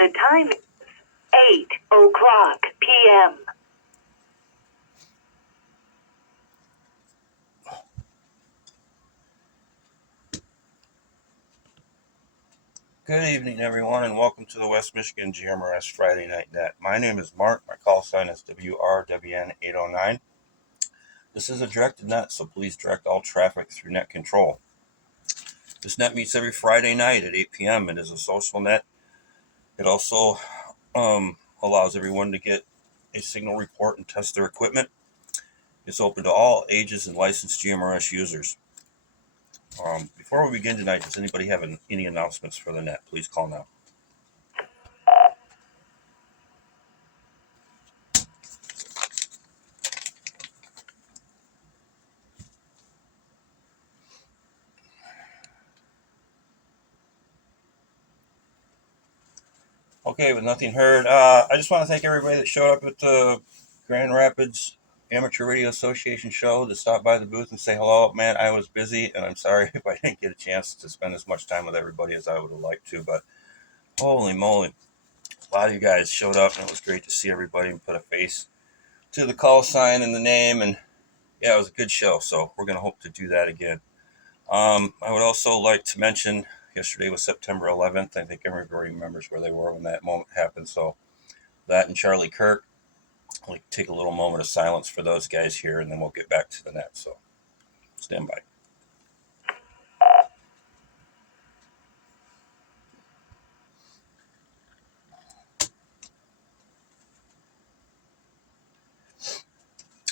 The time is 8:00 p.m. Good evening, everyone, and welcome to the West Michigan GMRS Friday Night Net. My name is Mark. My call sign is WRWN809. This is a directed net, so please direct all traffic through net control. This net meets every Friday night at 8 p.m. It is a social net. It also allows everyone to get a signal report and test their equipment. It's open to all ages and licensed GMRS users. Before we begin tonight, does anybody have any announcements for the net? Please call now. Okay, with nothing heard, I just want to thank everybody that showed up at the Grand Rapids Amateur Radio Association show to stop by the booth and say hello. Man, I was busy, and I'm sorry if I didn't get a chance to spend as much time with everybody as I would have liked to, but holy moly, a lot of you guys showed up, and it was great to see everybody and put a face to the call sign and the name, and yeah, it was a good show, so we're going to hope to do that again. I would also like to mention yesterday was September 11th. I think everybody remembers where they were when that moment happened. So that and Charlie Kirk, I'll take a little moment of silence for those guys here, and then we'll get back to the net. So stand by.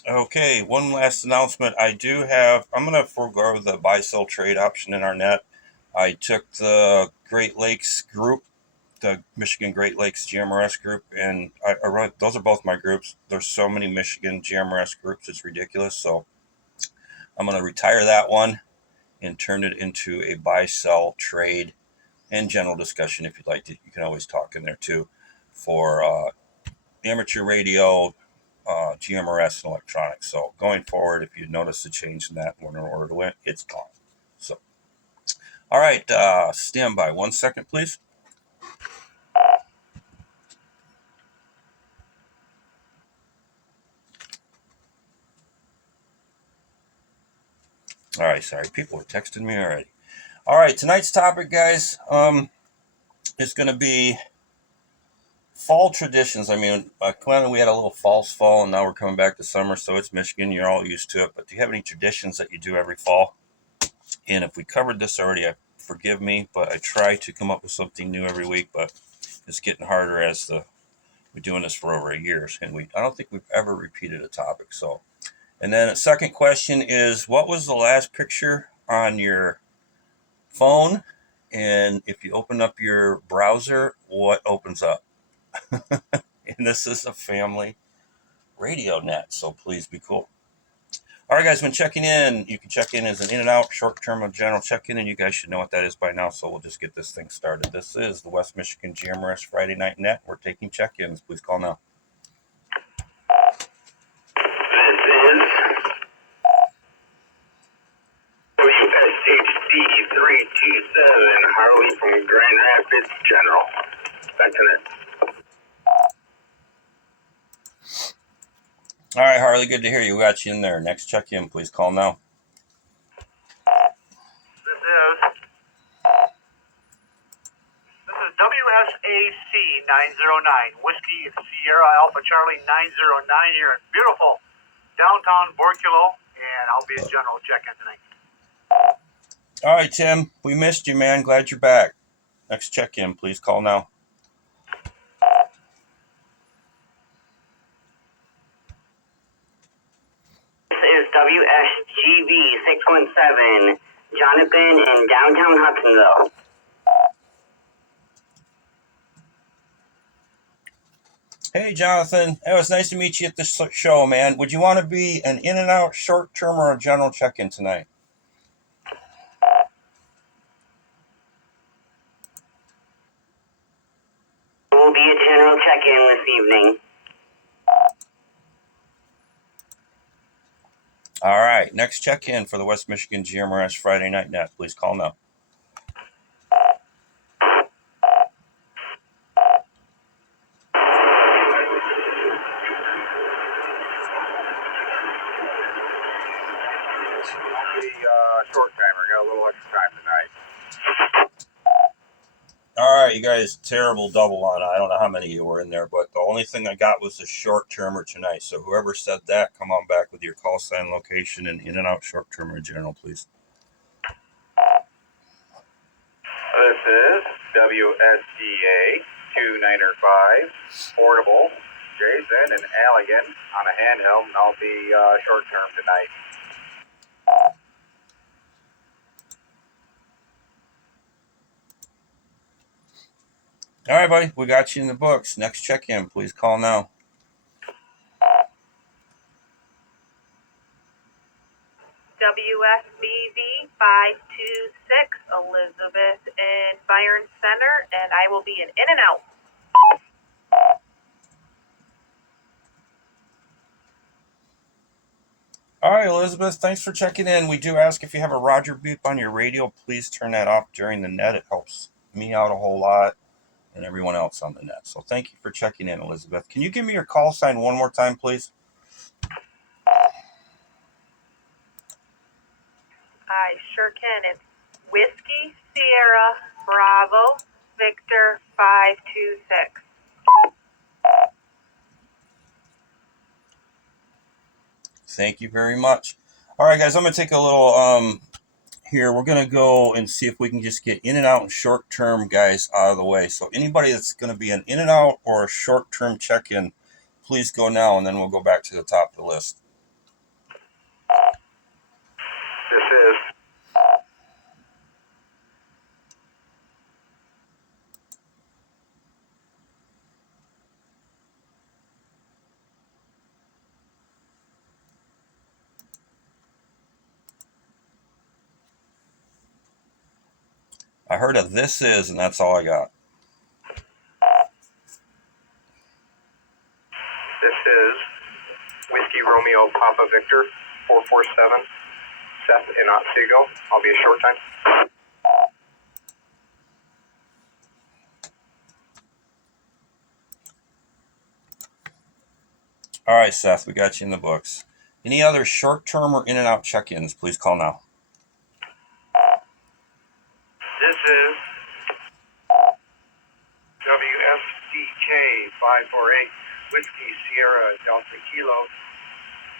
Okay, one last announcement. I'm going to forego the buy-sell trade option in our net. I took the Great Lakes group, the Michigan Great Lakes GMRS group, and I run. Those are both my groups. There's so many Michigan GMRS groups, it's ridiculous. So I'm going to retire that one and turn it into a buy-sell trade and general discussion. If you'd like to, you can always talk in there too for amateur radio, GMRS, and electronics. So going forward, if you notice a change in that one in order to win, it's gone. So, all right, stand by 1 second, please. All right, sorry, people are texting me already. All right, tonight's topic, guys, is going to be fall traditions. I mean, clearly we had a little false fall, and now we're coming back to summer, so it's Michigan. You're all used to it. But do you have any traditions that you do every fall? And if we covered this already, forgive me, but I try to come up with something new every week. But it's getting harder as we're doing this for over a year, and I don't think we've ever repeated a topic. So, and then a second question is, what was the last picture on your phone? And if you open up your browser, what opens up? And this is a family radio net, so please be cool. All right, guys, when checking in, you can check in as an in and out, short term, or general check in, and you guys should know what that is by now, so we'll just get this thing started. This is the West Michigan GMRS Friday Night Net. We're taking check-ins. Please call now. This is WSHD 327, Harley from Grand Rapids General. Back to net. All right, Harley, good to hear you. We got you in there. Next check-in, please call now. This is WSAC 909, Whiskey Sierra Alpha Charlie 909 here in beautiful downtown Borculo, and I'll be a general check-in tonight. All right, Tim, we missed you, man. Glad you're back. Next check-in, please call now. This is WSGV 617, Jonathan in downtown Hudsonville. Hey, Jonathan. It was nice to meet you at the show, man. Would you want to be an in and out, short term, or a general check-in tonight? Will be a general check-in this evening. All right, next check-in for the West Michigan GMRS Friday Night Net. Please call now. the short timer. Got a little extra time tonight. All right, you guys, terrible double on. I don't know how many of you were in there, but the only thing I got was the short termer tonight. So whoever said that, come on back with your call sign, location, and in and out short termer general, please. This is WSDA 295 portable. Jason and Allegan on a handheld, and I'll be short term tonight. All right, buddy, we got you in the books. Next check-in, please call now. WSBV 526 Elizabeth in Byron Center, and I will be in and out. All right, Elizabeth, thanks for checking in. We do ask if you have a Roger beep on your radio, please turn that off during the net. It helps me out a whole lot and everyone else on the net. So thank you for checking in, Elizabeth. Can you give me your call sign one more time, please? I sure can. It's Whiskey Sierra Bravo Victor 526. Thank you very much. All right, guys, I'm going to take a little here. We're going to go and see if we can just get in and out and short-term guys out of the way. So anybody that's going to be an in and out or a short-term check-in, please go now, and then we'll go back to the top of the list. This is I heard a this is, and that's all I got. This is Whiskey Romeo Papa Victor 447 Seth in Otsego. I'll be a short time. All right, Seth, we got you in the books. Any other short-term or in and out check-ins, please call now. This is WSDK 548 Whiskey Sierra Delta Kilo.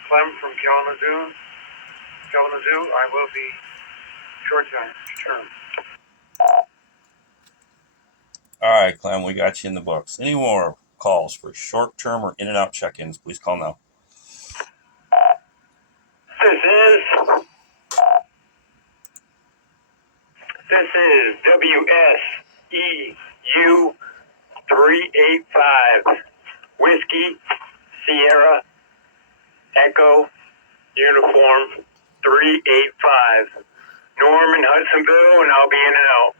Clem from Kalamazoo. I will be short term. All right, Clem, we got you in the books. Any more calls for short-term or in and out check-ins, please call now. This is WSEU 385 Whiskey Sierra Echo Uniform 385 Norm in Hudsonville, and I'll be in and out.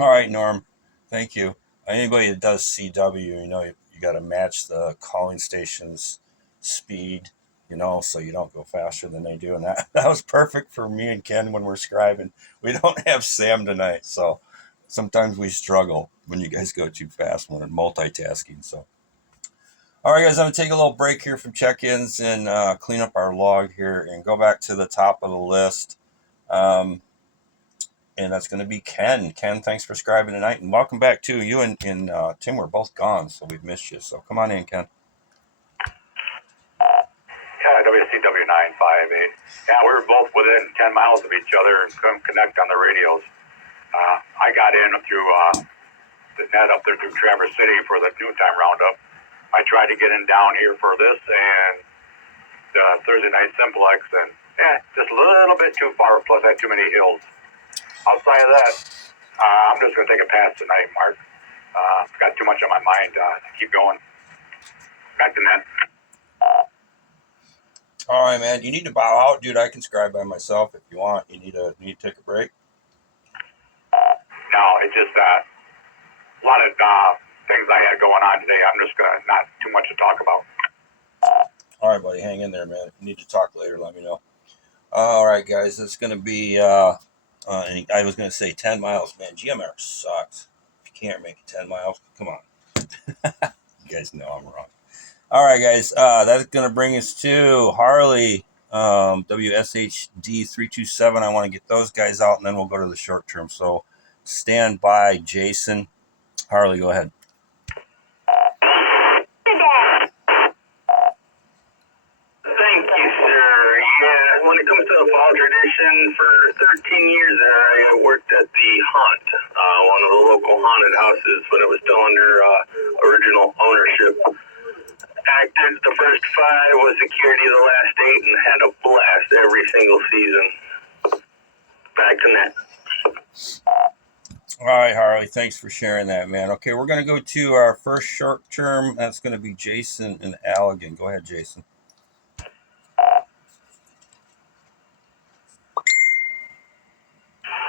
All right, Norm. Thank you. Anybody that does CW, you got to match the calling station's speed, so you don't go faster than they do. And that was perfect for me and Ken when we're scribing. We don't have Sam tonight, so sometimes we struggle when you guys go too fast when we're multitasking. So, all right, guys, I'm going to take a little break here from check-ins and clean up our log here and go back to the top of the list. And that's going to be Ken. Ken, thanks for scribing tonight. And welcome back, too. You and Tim were both gone, so we've missed you. So come on in, Ken. Yeah, WCW 958. Yeah, we were both within 10 miles of each other and couldn't connect on the radios. I got in through the net up there through Traverse City for the noontime roundup. I tried to get in down here for this and the Thursday night Simplex, and just a little bit too far, plus I had too many hills. Outside of that, I'm just going to take a pass tonight, Mark. Got too much on my mind to keep going. Back to net. All right, man. You need to bow out, dude. I can scribe by myself if you want. You need to take a break. No, it's just a lot of things I had going on today. I'm just going to not too much to talk about. All right, buddy. Hang in there, man. If you need to talk later, let me know. All right, guys. It's going to be, I was going to say 10 miles, man. GMR sucks. If you can't make it 10 miles, come on. You guys know I'm wrong. All right, guys. That's gonna bring us to Harley, WSHD 327. I want to get those guys out, and then we'll go to the short term. So stand by, Jason. Harley, go ahead. Thank you, sir. Yeah, when it comes to the fall tradition, for 13 years there, I worked at the Haunt, one of the local haunted houses when it was still under original ownership. Acted the first 5, was security the last 8, and had a blast every single season. Back to net. All right, Harley. Thanks for sharing that, man. Okay, we're gonna go to our first short term. That's gonna be Jason and Allegan. Go ahead, Jason.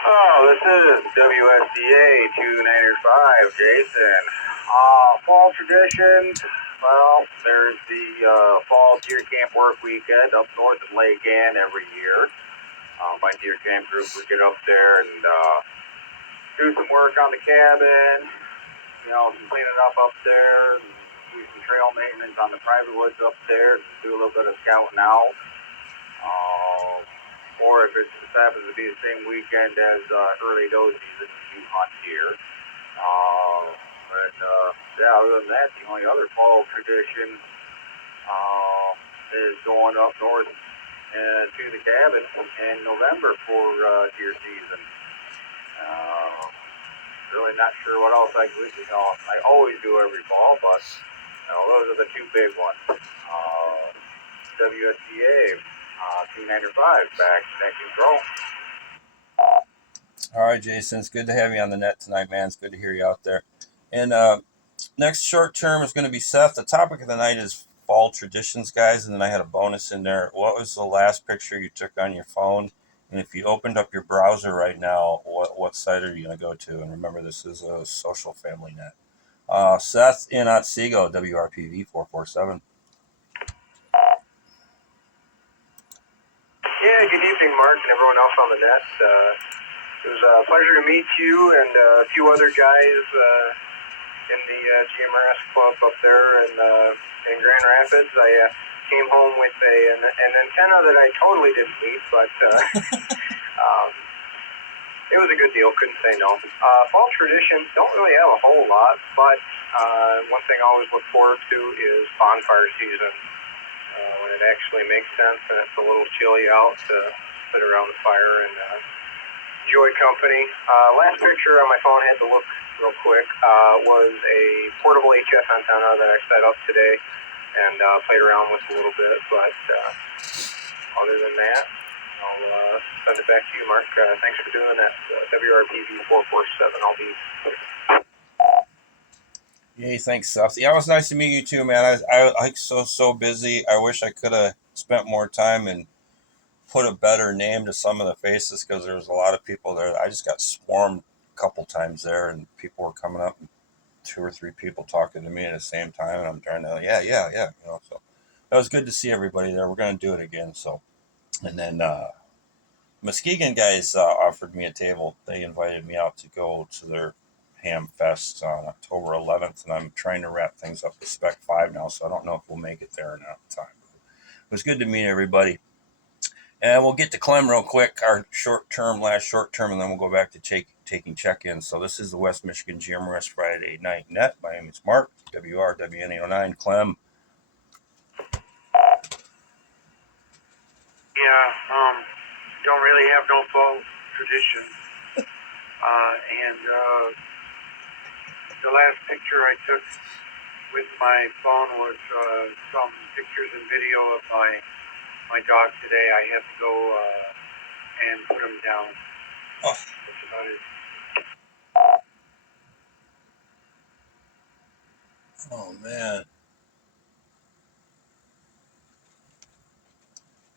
Oh, this is WSDA 295, Jason. Fall traditions. Well, there's the fall deer camp work weekend up north in Lake Ann every year. My deer camp group would get up there and do some work on the cabin, some cleaning up there, and do some trail maintenance on the private woods up there, do a little bit of scouting out. Or if it just happens to be the same weekend as early doe season, you hunt deer. Other than that, the only other fall tradition is going up north to the cabin in November for deer season. Really not sure what else I could do. I always do every fall, but those are the 2 big ones. WSDA 295 back neck and grow. All right, Jason. It's good to have you on the net tonight, man. It's good to hear you out there. And next short term is going to be Seth. The topic of the night is fall traditions, guys. And then I had a bonus in there. What was the last picture you took on your phone? And if you opened up your browser right now, what site are you going to go to? And remember, this is a social family net. Seth in Otsego, WRPV 447. Yeah, good evening, Mark, and everyone else on the net. It was a pleasure to meet you and a few other guys in the GMRS club up there in Grand Rapids. I came home with an antenna that I totally didn't need, but it was a good deal. Couldn't say no. Fall traditions don't really have a whole lot, but one thing I always look forward to is bonfire season. When it actually makes sense and it's a little chilly out to sit around the fire and enjoy company. Last picture on my phone, I had to look real quick, was a portable HF antenna that I set up today and played around with a little bit. But other than that, I'll send it back to you, Mark. Thanks for doing that. WRPV 447. I'll be... Yay, thanks, Seth. Yeah, it was nice to meet you too, man. I'm so busy. I wish I could have spent more time and put a better name to some of the faces because there was a lot of people there. I just got swarmed a couple times there, and people were coming up, and 2 or 3 people talking to me at the same time, and I'm trying to, yeah. So that was good to see everybody there. We're going to do it again. So, and then Muskegon guys offered me a table. They invited me out to go to their Ham Fest on October 11th, and I'm trying to wrap things up with Spec 5 now, so I don't know if we'll make it there or not in time. It was good to meet everybody. And we'll get to Clem real quick, our last short term, and then we'll go back to taking check-ins. So this is the West Michigan GMRS Friday Night Net. My name is Mark, WRWN 809. Clem. Yeah, don't really have no fall tradition. And the last picture I took with my phone was some pictures and video of my dog today. I had to go and put him down. Oh. That's about it. Oh, man.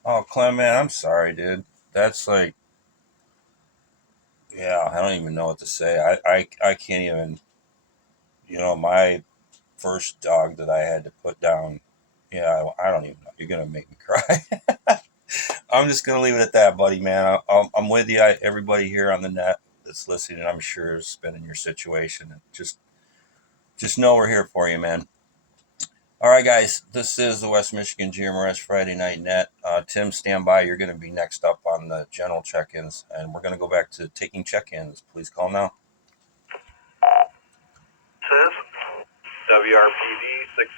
Oh, Clem, man, I'm sorry, dude. That's like, yeah, I don't even know what to say. I can't even, my first dog that I had to put down, I don't even know. You're going to make me cry. I'm just going to leave it at that, buddy, man. I'm with you. Everybody here on the net that's listening, I'm sure has been in your situation. And just know we're here for you, man. All right, guys, this is the West Michigan GMRS Friday Night Net. Tim, stand by. You're going to be next up on the general check-ins, and we're going to go back to taking check-ins. Please call now. Says WRPD 607,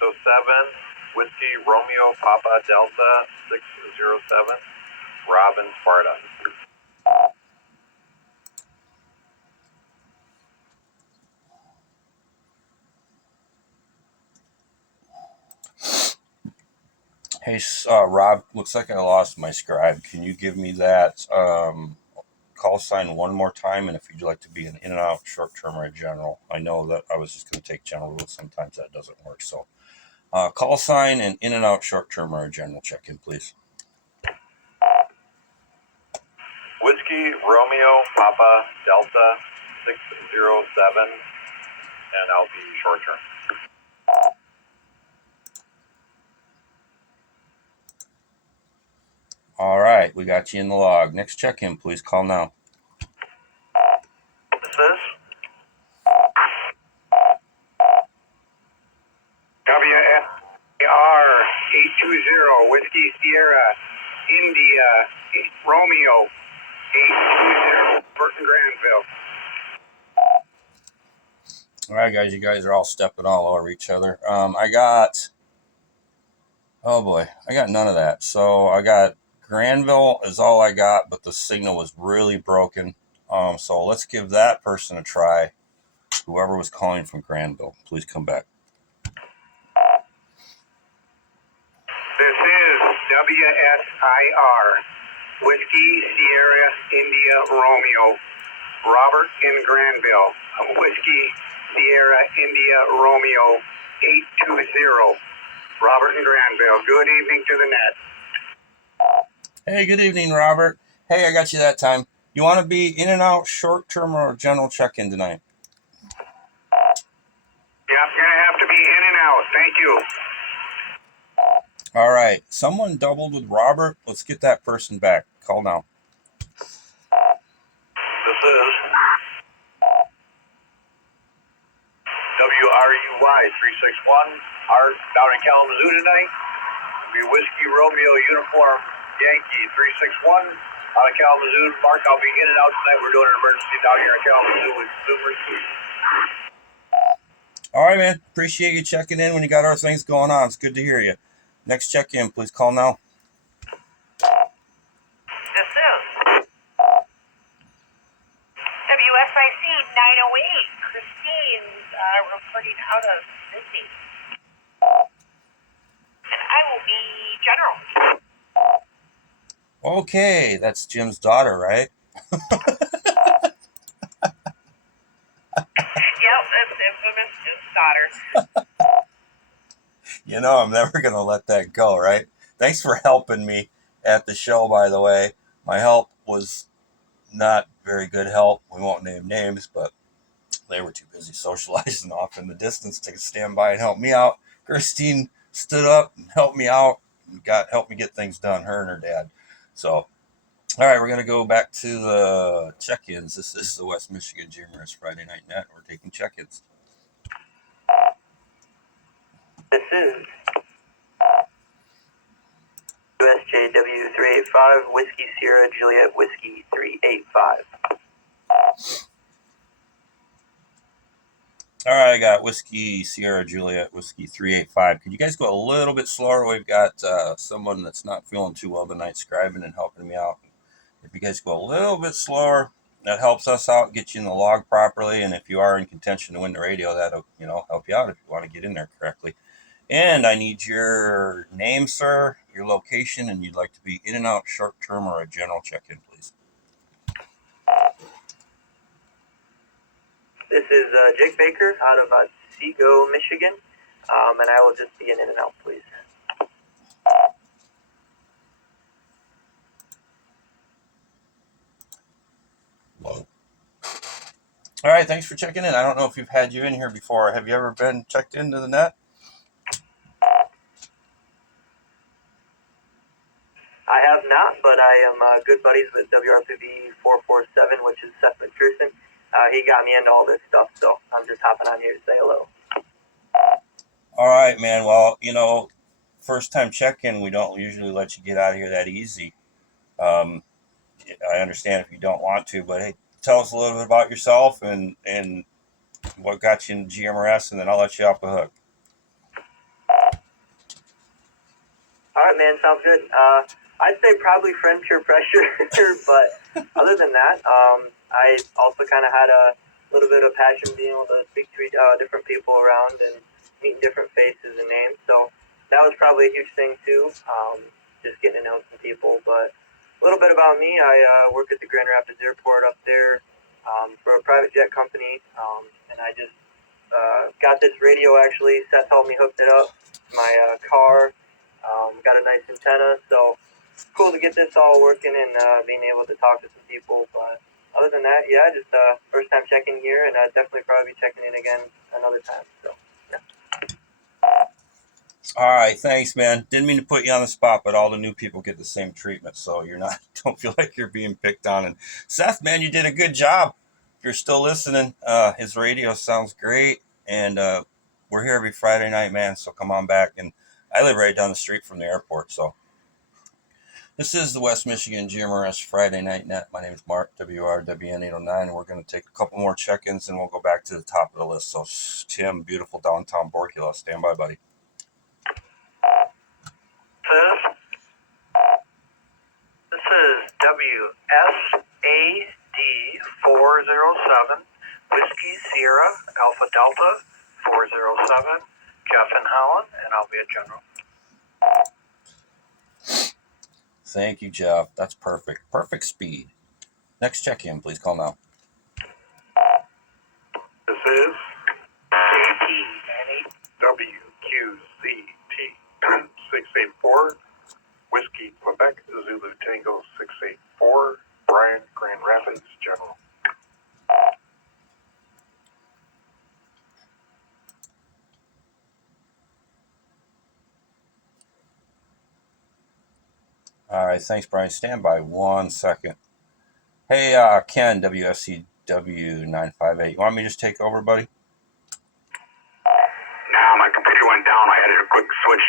Whiskey Romeo Papa Delta 607, Robin Sparta. Hey, Rob, looks like I lost my scribe. Can you give me that call sign one more time? And if you'd like to be an in and out, short term, or general. I know that I was just going to take general, but sometimes that doesn't work. So call sign and in and out, short term, or a general check-in, please. Whiskey Romeo Papa Delta 607, and I'll be short term. All right, we got you in the log. Next check-in, please call now. says WFR 820 Whiskey Sierra India Romeo 820 Burton Granville. All right, guys, you guys are all stepping all over each other. I got none of that. So I got Granville is all I got, but the signal was really broken. So let's give that person a try. Whoever was calling from Granville, please come back. This is WSIR Whiskey Sierra India Romeo Robert in Granville. Whiskey Sierra India Romeo 820 Robert in Granville. Good evening to the net. Hey, good evening, Robert. Hey, I got you that time. You want to be in and out, short term, or general check-in tonight? Yeah, gonna have to be in and out. Thank you. All right. Someone doubled with Robert. Let's get that person back. Call now. This is WRUY 361, Art down in Kalamazoo tonight. Be Whiskey Romeo Uniform Yankee 361 out of Kalamazoo. Mark, I'll be in and out tonight. We're doing an emergency down here in Kalamazoo with consumers. All right, man. Appreciate you checking in when you got our things going on. It's good to hear you. Next check-in, please call now. This is WSIC 908. Christine reporting out of Sydney. And I will be general. Okay, that's Jim's daughter, right? Yep, that's infamous Jim's daughter. You know, I'm never going to let that go, right? Thanks for helping me at the show, by the way. My help was not very good help. We won't name names, but they were too busy socializing off in the distance to stand by and help me out. Christine stood up and helped me out and helped me get things done, her and her dad. So, all right, we're going to go back to the check-ins. This is the West Michigan GMRS Friday Night Net. We're taking check-ins. This is USJW 385, Whiskey Sierra Juliet Whiskey 385. All right, I got Whiskey Sierra Juliet Whiskey 385. Could you guys go a little bit slower? We've got someone that's not feeling too well tonight scribing and helping me out. If you guys go a little bit slower, that helps us out, get you in the log properly. And if you are in contention to win the radio, that'll help you out if you want to get in there correctly. And I need your name, sir, your location, and you'd like to be in and out, short term, or a general check-in, please. This is Jake Baker out of Seago, Michigan, and I will just be in and out, please. All right, thanks for checking in. I don't know if we've had you in here before. Have you ever been checked into the net? I have not, but I am good buddies with WRPV 447, which is Seth McPherson. He got me into all this stuff, so I'm just hopping on here to say hello. All right, man. Well, first time check-in, we don't usually let you get out of here that easy. Um, I understand if you don't want to, but hey, tell us a little bit about yourself and what got you in GMRS, and then I'll let you off the hook. All right, man. Sounds good. I'd say probably friend peer pressure, but other than that, I also kind of had a little bit of passion being able to speak to different people around and meet different faces and names. So that was probably a huge thing too. Just getting to know some people. But a little bit about me: I work at the Grand Rapids Airport up there for a private jet company, and I just got this radio. Actually, Seth helped me hook it up to my car. Got a nice antenna, so cool to get this all working and being able to talk to some people. But other than that, yeah, just first time checking here, and definitely probably be checking in again another time. So, yeah. All right, thanks, man. Didn't mean to put you on the spot, but all the new people get the same treatment, so you're not don't feel like you're being picked on. And Seth, man, you did a good job. If you're still listening, his radio sounds great, and we're here every Friday night, man. So come on back. And I live right down the street from the airport, so. This is the West Michigan GMRS Friday Night Net. My name is Mark, WRWN809, and we're going to take a couple more check-ins, and we'll go back to the top of the list. So, Tim, beautiful downtown Borkula. Stand by, buddy. This is WSAD 407, Whiskey Sierra Alpha Delta 407, Jeff in Holland, and I'll be a general. Thank you, Jeff. That's perfect. Perfect speed. Next check-in, please call now. This is WQZT 684, Whiskey, Quebec, Zulu Tango 684, Brian, Grand Rapids, General. All right, thanks, Brian. Stand by 1 second. Hey, Ken, WFCW958. You want me to just take over, buddy? Now my computer went down. I had to quick switch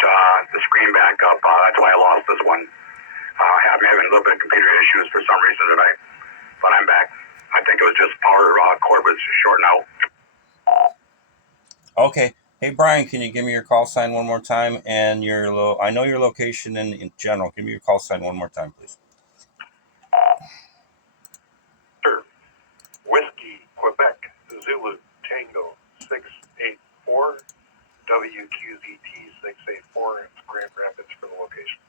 the screen back up. That's why I lost this one. I'm having a little bit of computer issues for some reason tonight, but I'm back. I think it was just power cord was shorting out. Okay. Hey, Brian, can you give me your call sign one more time and I know your location in general. Give me your call sign one more time, please. Sure. Whiskey, Quebec, Zulu Tango 684, WQZT 684. It's Grand Rapids for the location.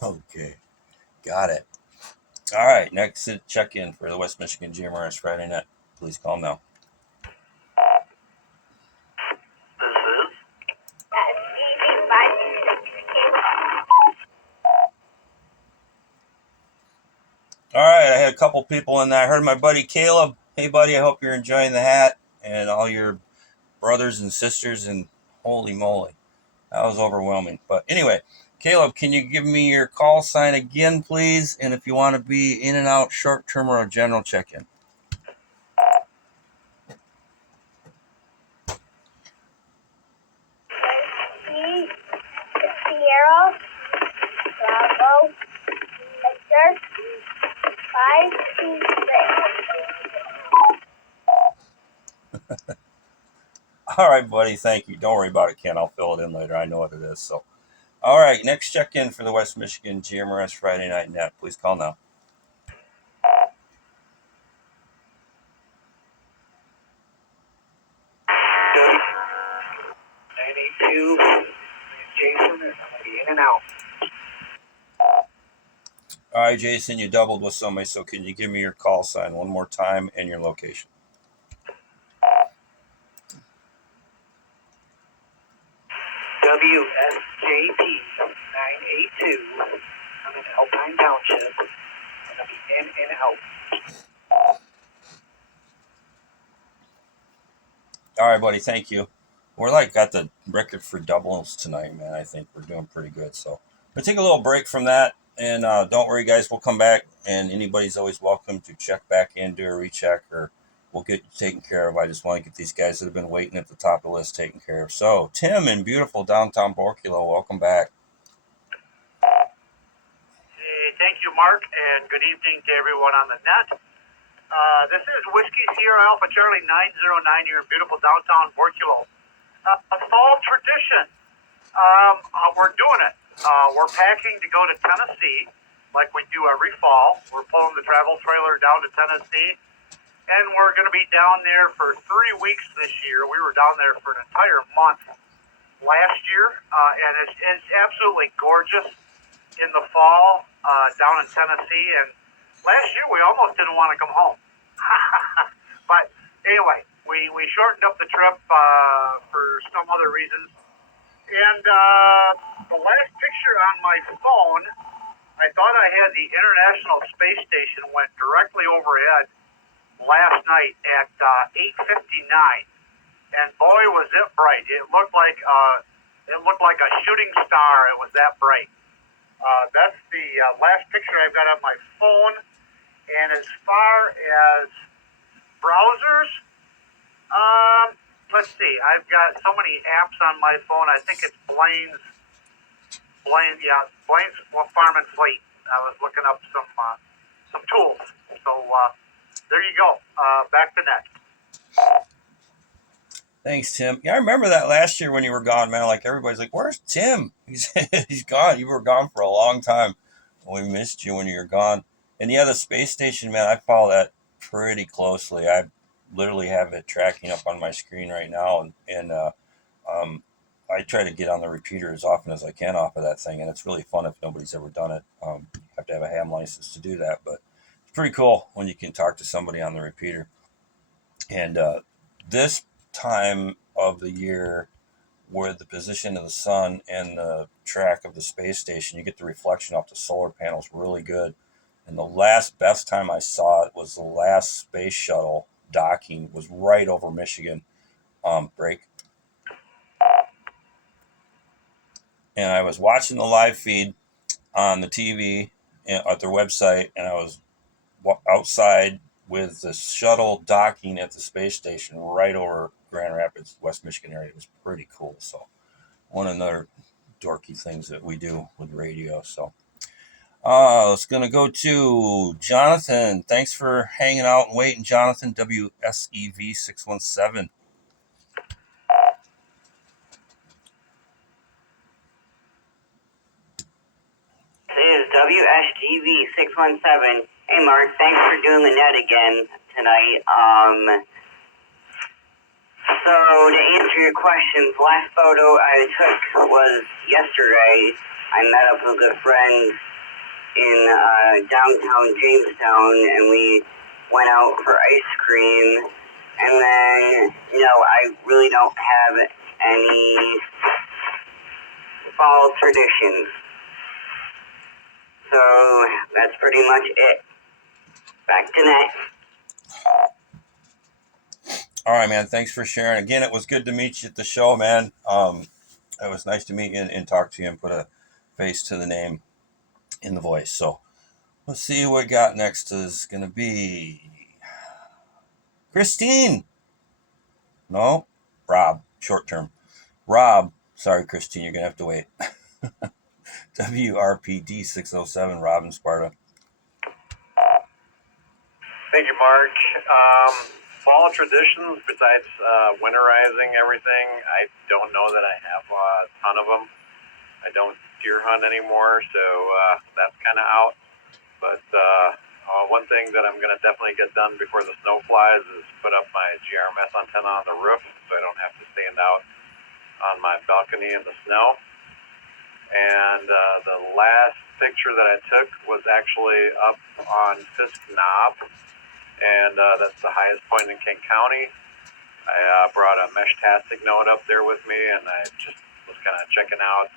Okay. Got it. All right, next check-in for the West Michigan GMRS Friday Night. Please call now. This is All right, I had a couple people in there. I heard my buddy Caleb. Hey, buddy, I hope you're enjoying the hat and all your brothers and sisters, and holy moly, that was overwhelming. But anyway, Caleb, can you give me your call sign again, please? And if you want to be in and out, short-term or a general check-in. Sierra, Bravo, Victor, 526. All right, buddy, thank you. Don't worry about it, Ken. I'll fill it in later. I know what it is. So, all right, next check-in for the West Michigan GMRS Friday Night Net. Please call now. Jason, and I'm going to be in and out. All right, Jason, you doubled with somebody, so can you give me your call sign one more time and your location? WSJP 982. I'm in Alpine Township. I'm going to be in and out. All right, buddy, thank you. We're got the record for doubles tonight, man. I think we're doing pretty good. So we'll take a little break from that, And don't worry, guys. We'll come back, and anybody's always welcome to check back in, do a recheck, or we'll get you taken care of. I just want to get these guys that have been waiting at the top of the list taken care of. So, Tim in beautiful downtown Borculo, welcome back. Hey, thank you, Mark, and good evening to everyone on the net. This is Whiskey Sierra Alpha Charlie 909 here in beautiful downtown Borculo. A fall tradition. We're doing it. We're packing to go to Tennessee like we do every fall. We're pulling the travel trailer down to Tennessee, and we're going to be down there for 3 weeks this year. We were down there for an entire month last year, and it's absolutely gorgeous in the fall down in Tennessee. And last year we almost didn't want to come home. But anyway, we shortened up the trip for some other reasons. And the last picture on my phone, I thought I had the International Space Station went directly overhead last night at 8:59, and boy was it bright! It looked like a shooting star. It was that bright. That's the last picture I've got on my phone. And as far as browsers, let's see. I've got so many apps on my phone. I think it's Blaine's Farm and Fleet. I was looking up some tools. So there you go. Back to net. Thanks, Tim. Yeah, I remember that last year when you were gone, man. Like everybody's like, "Where's Tim? He's gone. You were gone for a long time. We missed you when you were gone." And yeah, the space station, man, I follow that pretty closely. I literally have it tracking up on my screen right now, and I try to get on the repeater as often as I can off of that thing, and it's really fun if nobody's ever done it. You have to have a ham license to do that, but it's pretty cool when you can talk to somebody on the repeater. And this time of the year, where the position of the sun and the track of the space station, you get the reflection off the solar panels really good. And the best time I saw it was the last space shuttle docking was right over Michigan break. And I was watching the live feed on the TV at their website, and I was outside with the shuttle docking at the space station right over Grand Rapids, West Michigan area. It was pretty cool. So one of the dorky things that we do with radio. So it's going to go to Jonathan. Thanks for hanging out and waiting, Jonathan. WSEV 617. This is WSGV 617. Hey, Mark, thanks for doing the net again tonight. So, to answer your questions, last photo I took was yesterday. I met up with a good friend in downtown Jamestown, and we went out for ice cream. And then, I really don't have any fall traditions. So, that's pretty much it. Back to net. All right, man. Thanks for sharing. Again, it was good to meet you at the show, man. It was nice to meet you and talk to you and put a face to the name in the voice. So let's see what we got next is going to be Christine. No, Rob, short term. Rob, sorry, Christine, you're going to have to wait. WRPD 607, Rob in Sparta. Thank you, Mark. Fall traditions besides winterizing everything, I don't know that I have a ton of them. I don't deer hunt anymore, so that's kind of out. But one thing that I'm going to definitely get done before the snow flies is put up my GRMS antenna on the roof so I don't have to stand out on my balcony in the snow. And the last picture that I took was actually up on Fisk Knob, and that's the highest point in King County. I brought a Mesh-tastic node up there with me, and I just was kind of checking out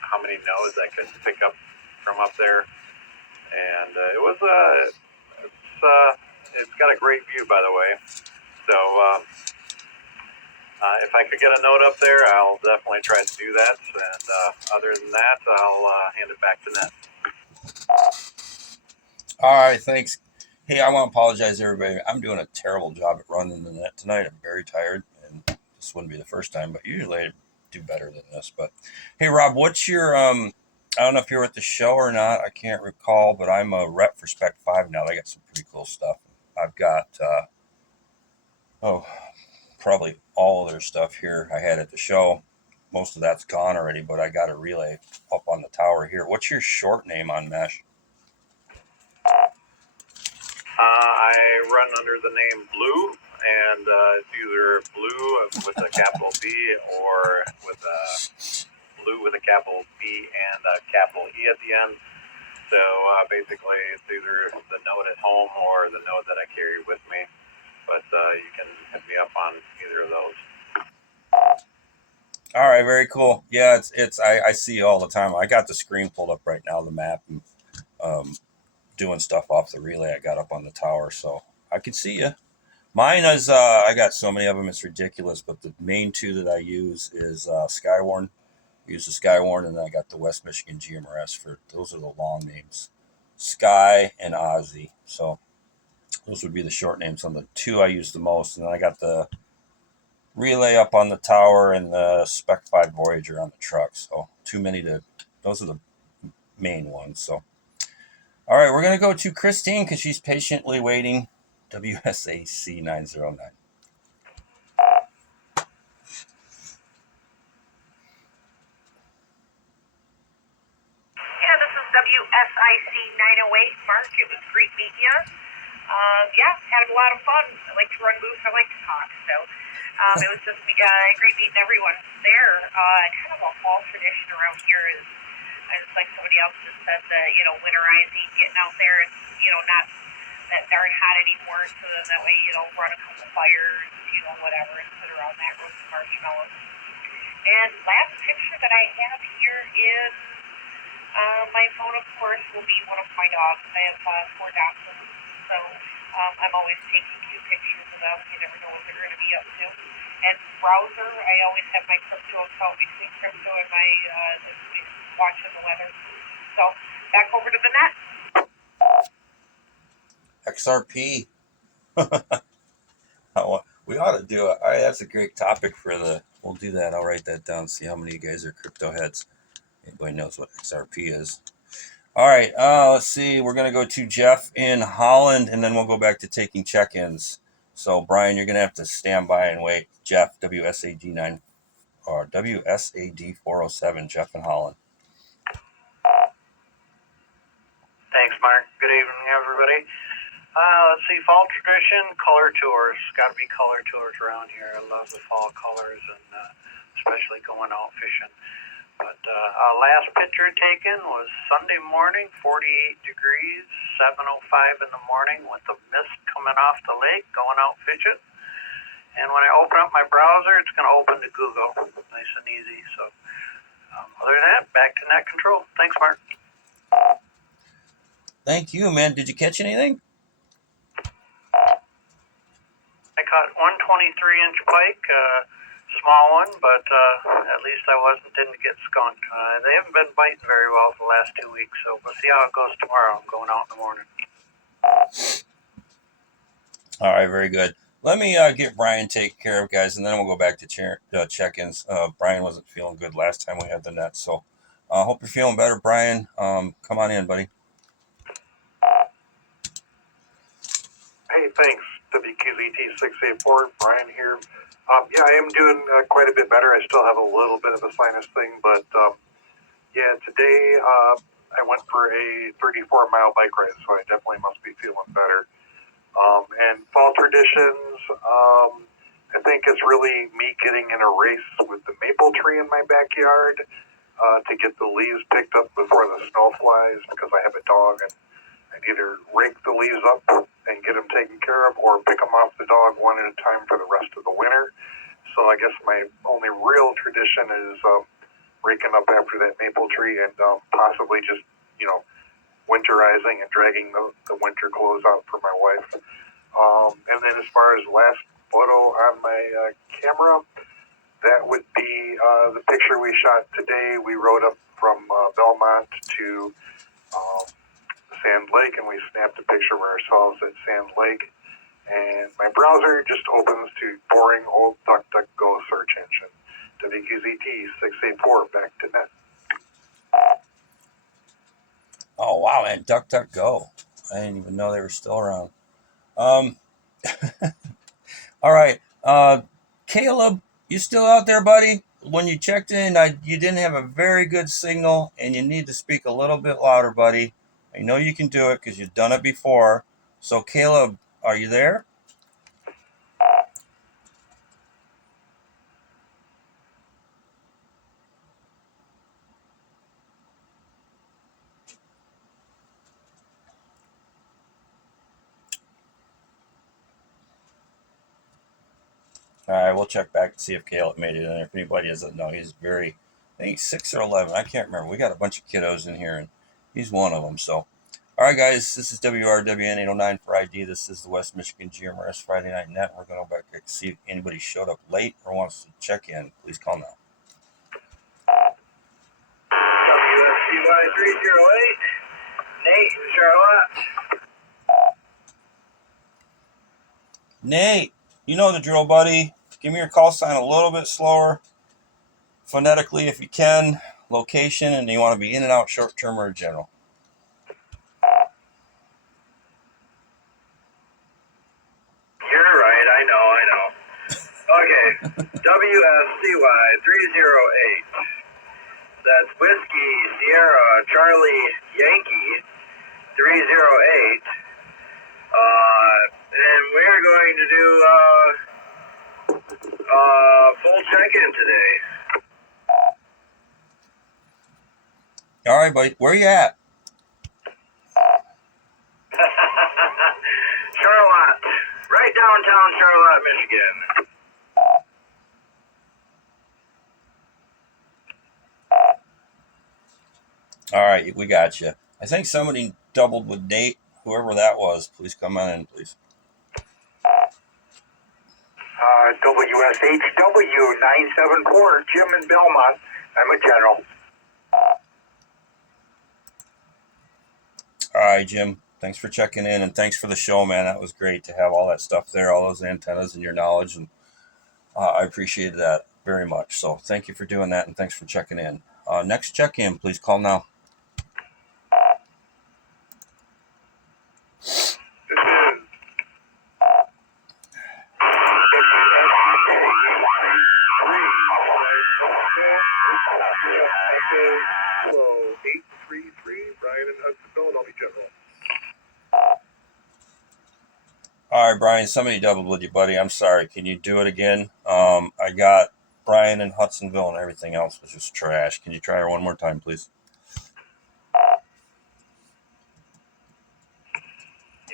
how many nodes I could pick up from up there. And it's got a great view, by the way. So if I could get a node up there, I'll definitely try to do that. And other than that, I'll hand it back to Ned. All right, thanks. Hey, I want to apologize, everybody. I'm doing a terrible job at running the net tonight. I'm very tired, and this wouldn't be the first time, but usually I do better than this. But hey, Rob, what's your I don't know if you were at the show or not. I can't recall, but I'm a rep for Spec 5 now. They got some pretty cool stuff. I've got probably all of their stuff here I had at the show. Most of that's gone already, but I got a relay up on the tower here. What's your short name on Mesh? I run under the name Blue, and it's either Blue with a capital B or with a Blue with a capital B and a capital E at the end. So basically, it's either the node at home or the node that I carry with me. But you can hit me up on either of those. All right, very cool. Yeah, I see you all the time. I got the screen pulled up right now, the map, and doing stuff off the relay I got up on the tower, so I can see you. Mine is I got so many of them, it's ridiculous. But the main two that I use is Skywarn. I use the Skywarn, and then I got the West Michigan GMRS for those are the long names, Sky and Ozzy. So those would be the short names on the two I use the most, and then I got the relay up on the tower and the Spec 5 Voyager on the truck. So too many to. Those are the main ones. So. All right, we're going to go to Christine because she's patiently waiting. WSAC 909. Yeah, this is WSIC 908. Mark, it was great meeting you. Yeah, had a lot of fun. I like to run booths. I like to talk. So it was just great meeting everyone there. Kind of a fall tradition around here is, as like somebody else just said, winterizing, getting out there and, not that darn hot anymore. So that way, run a couple fires, whatever, and sit around that, roast some marshmallows. And last picture that I have here is my phone, of course, will be one of my dogs. I have 4 dachshunds, so I'm always taking cute pictures of them. You never know what they're going to be up to. And browser, I always have my crypto account between crypto and my watching the weather. So back over to the net. XRP. We ought to do it. All right, that's a great topic for the. We'll do that. I'll write that down. See how many of you guys are crypto heads. Anybody knows what XRP is? All right. Let's see. We're gonna go to Jeff in Holland, and then we'll go back to taking check-ins. So Brian, you're gonna have to stand by and wait. Jeff, WSAD 9 or WSAD 407. Jeff in Holland. Thanks, Mark. Good evening, everybody. Let's see, fall tradition, color tours. Got to be color tours around here. I love the fall colors, and especially going out fishing. But last picture taken was Sunday morning, 48 degrees, 7:05 in the morning with the mist coming off the lake, going out fishing. And when I open up my browser, it's going to open to Google. Nice and easy. So other than that, back to net control. Thanks, Mark. Thank you, man. Did you catch anything? I caught 123-inch pike, small one, but at least I didn't get skunked. They haven't been biting very well for the last 2 weeks, so we'll see how it goes tomorrow. I'm going out in the morning. All right, very good. Let me get Brian taken care of, guys, and then we'll go back to check-ins. Brian wasn't feeling good last time we had the net, so I hope you're feeling better, Brian. Come on in, buddy. Hey, thanks, WQZT684, Brian here. Yeah, I am doing quite a bit better. I still have a little bit of a sinus thing, but yeah, today I went for a 34-mile bike ride, so I definitely must be feeling better. And fall traditions, I think it's really me getting in a race with the maple tree in my backyard to get the leaves picked up before the snow flies, because I have a dog and I'd either rake the leaves up and get them taken care of, or pick them off the dog one at a time for the rest of the winter. So I guess my only real tradition is raking up after that maple tree and possibly just, winterizing and dragging the winter clothes out for my wife. And then as far as last photo on my camera, that would be the picture we shot today. We rode up from Belmont to Sand Lake, and we snapped a picture of ourselves at Sand Lake. And my browser just opens to boring old DuckDuckGo search engine. WQZT684 back to net. Oh wow, and DuckDuckGo. I didn't even know they were still around. All right, Caleb, you still out there, buddy? When you checked in, you didn't have a very good signal, and you need to speak a little bit louder, buddy. I know you can do it because you've done it before. So, Caleb, are you there? All right, we'll check back to see if Caleb made it in there. If anybody doesn't know, he's I think he's 6 or 11. I can't remember. We got a bunch of kiddos in here, and he's one of them. So, all right, guys, this is WRWN 809 for ID. This is the West Michigan GMRS Friday Night Net. We're going to go back and see if anybody showed up late or wants to check in. Please call now. WSCY 308, Nate, Charlotte. Nate, you know the drill, buddy. Give me your call sign a little bit slower, phonetically if you can, location, and you want to be in and out, short term or general. You're right, I know. Okay, WSCY 308. That's Whiskey Sierra Charlie Yankee 308. And we're going to do full check-in today. All right, buddy. Where you at? Charlotte. Right downtown Charlotte, Michigan. All right, we got you. I think somebody doubled with Nate. Whoever that was, please come on in, please. WSHW 974, Jim in Belmont. I'm a general. All right, Jim. Thanks for checking in, and thanks for the show, man. That was great to have all that stuff there, all those antennas and your knowledge, and I appreciated that very much. So thank you for doing that, and thanks for checking in. Next check-in, please call now. All right, Brian, somebody doubled with you, buddy. I'm sorry. Can you do it again? I got Brian in Hudsonville and everything else was just trash. Can you try her one more time, please?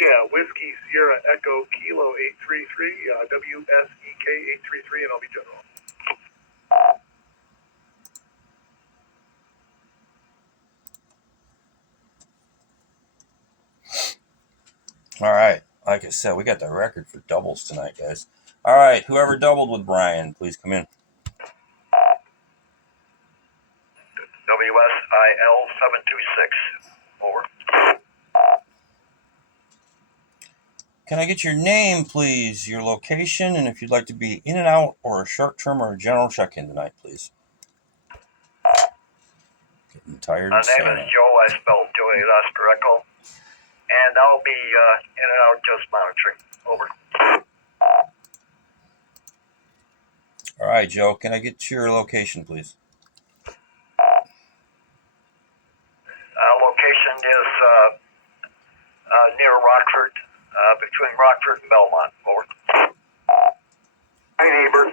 Yeah, Whiskey Sierra Echo Kilo 833, WSEK 833, and I'll be general. All right. Like I said, we got the record for doubles tonight, guys. All right. Whoever doubled with Brian, please come in. WSIL 726. Over. Can I get your name, please, your location, and if you'd like to be in and out or a short-term or a general check-in tonight, please. Getting tired My of saying name it. is Joe. I spelled Joey Oscar Echo. And I'll be in and out just monitoring. Over. All right, Joe. Can I get your location, please? Location is near Rockford, between Rockford and Belmont. Over. Hi, neighbor.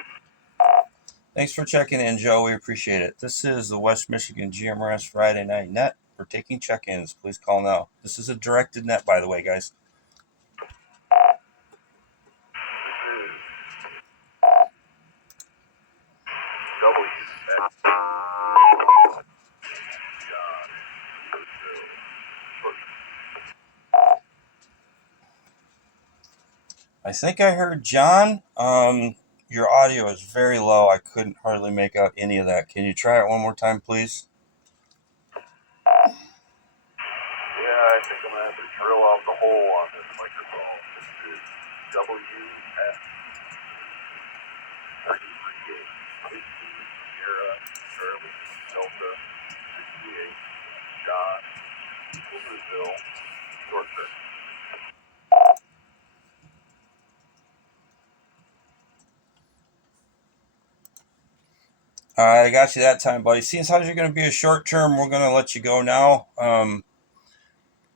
Thanks for checking in, Joe. We appreciate it. This is the West Michigan GMRS Friday Night Net. We're taking check-ins. Please call now. This is a directed net, by the way, guys. I think I heard John. Your audio is very low. I couldn't hardly make out any of that. Can you try it one more time, please? hold on this microphone. This is WS 338. Whiskey, Sierra, Charlie, Delta, 68, John, Brazil, Yorker. All right, I got you that time, buddy. Seeing as how you're going to be a short term, we're going to let you go now.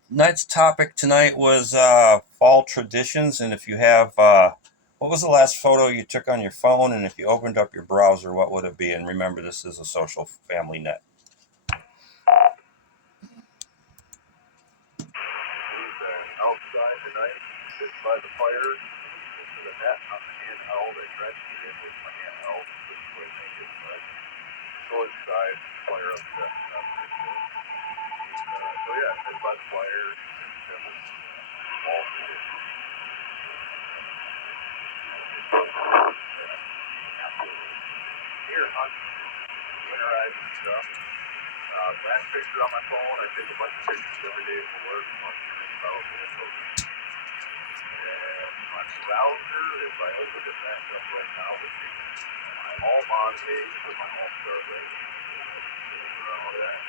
Tonight's topic tonight was fall traditions, and if you have, what was the last photo you took on your phone, and if you opened up your browser, what would it be? And remember, this is a social family net. Outside tonight, sit by the fire, into the net on the handheld. I tried to get in with my handheld, just so I make it, but go inside, fire up the so yeah, sit by the fire, wall tradition. Here, hunt, winterize and stuff. Last picture on my phone, I take a bunch of pictures every day for work, and my browser, if I open it back up right now, would be my All-Mon page for my All-Star rating. All that.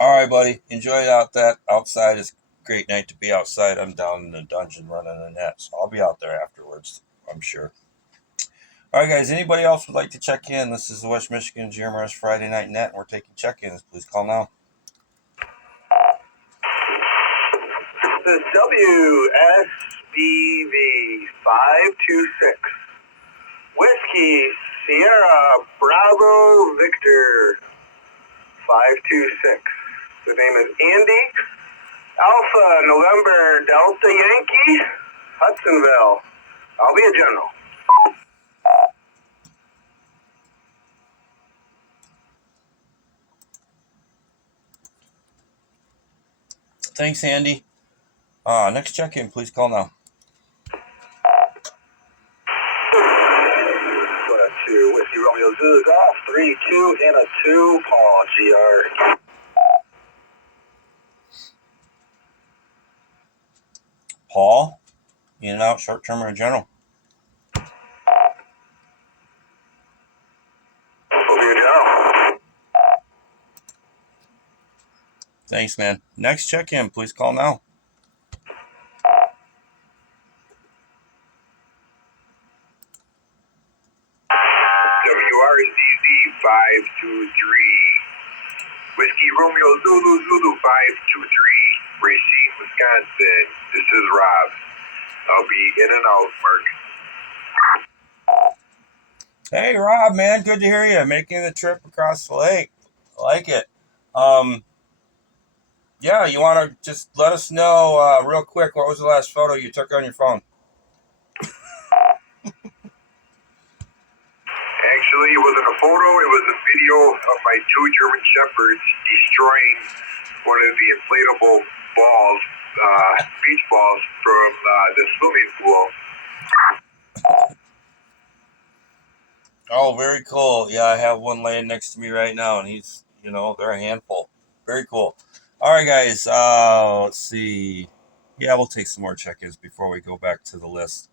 All right, buddy. Enjoy out that outside. It's a great night to be outside. I'm down in the dungeon running the net, so I'll be out there afterwards, I'm sure. All right, guys. Anybody else would like to check in? This is the West Michigan GMRS Friday Night Net, and we're taking check-ins. Please call now. This is WSBV 526. Whiskey Sierra Bravo Victor 526. The name is Andy. Alpha November Delta Yankee, Hudsonville. I'll be a general. Thanks, Andy. Next check-in, please call now. 2 Whiskey Romeo Zulu Golf 3-2 and a 2 Paul GR. Paul, in and out, short term or general? Will be a general. Thanks, man. Next check-in, please call now. WRZZ 523. Whiskey Romeo Zulu 523. Racine, Wisconsin. This is Rob. I'll be in and out, Mark. Hey, Rob, man, good to hear you. Making the trip across the lake. I like it. Yeah, you want to just let us know real quick, what was the last photo you took on your phone? Actually, it wasn't a photo. It was a video of my 2 German Shepherds destroying one of the inflatable balls, beach balls from the swimming pool. Oh, very cool. Yeah, I have one laying next to me right now, and he's, they're a handful. Very cool. All right, guys. Let's see. Yeah, we'll take some more check-ins before we go back to the list.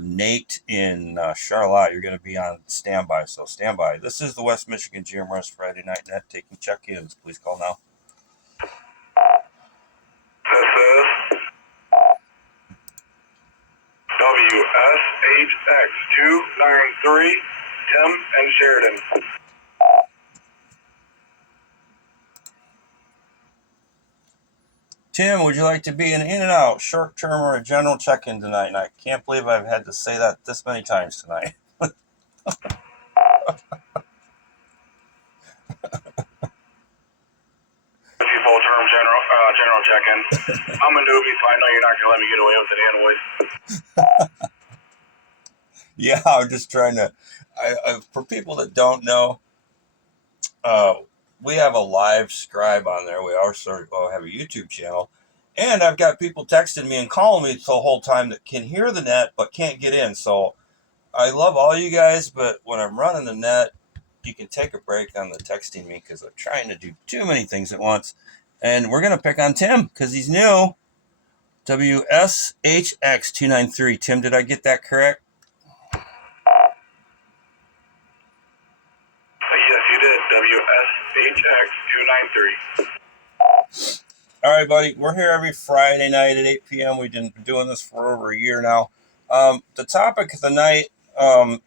Nate in Charlotte, you're going to be on standby, so standby. This is the West Michigan GMRS Friday Night Net taking check-ins. Please call now. This is WSHX293, Tim and Sheridan. Tim, would you like to be an in and out, short term, or a general check-in tonight? And I can't believe I've had to say that this many times tonight. Full term general check-in. I'm a newbie, so I know you're not gonna let me get away with it anyways. Yeah, I'm just trying to. For people that don't know, we have a live scribe on there. We also have a YouTube channel. And I've got people texting me and calling me the whole time that can hear the net but can't get in. So I love all you guys, but when I'm running the net, you can take a break on the texting me because I'm trying to do too many things at once. And we're going to pick on Tim because he's new. WSHX293. Tim, did I get that correct? Yes, you did. WSHX293. All right, buddy. We're here every Friday night at 8 p.m. We've been doing this for over a year now. The topic of the night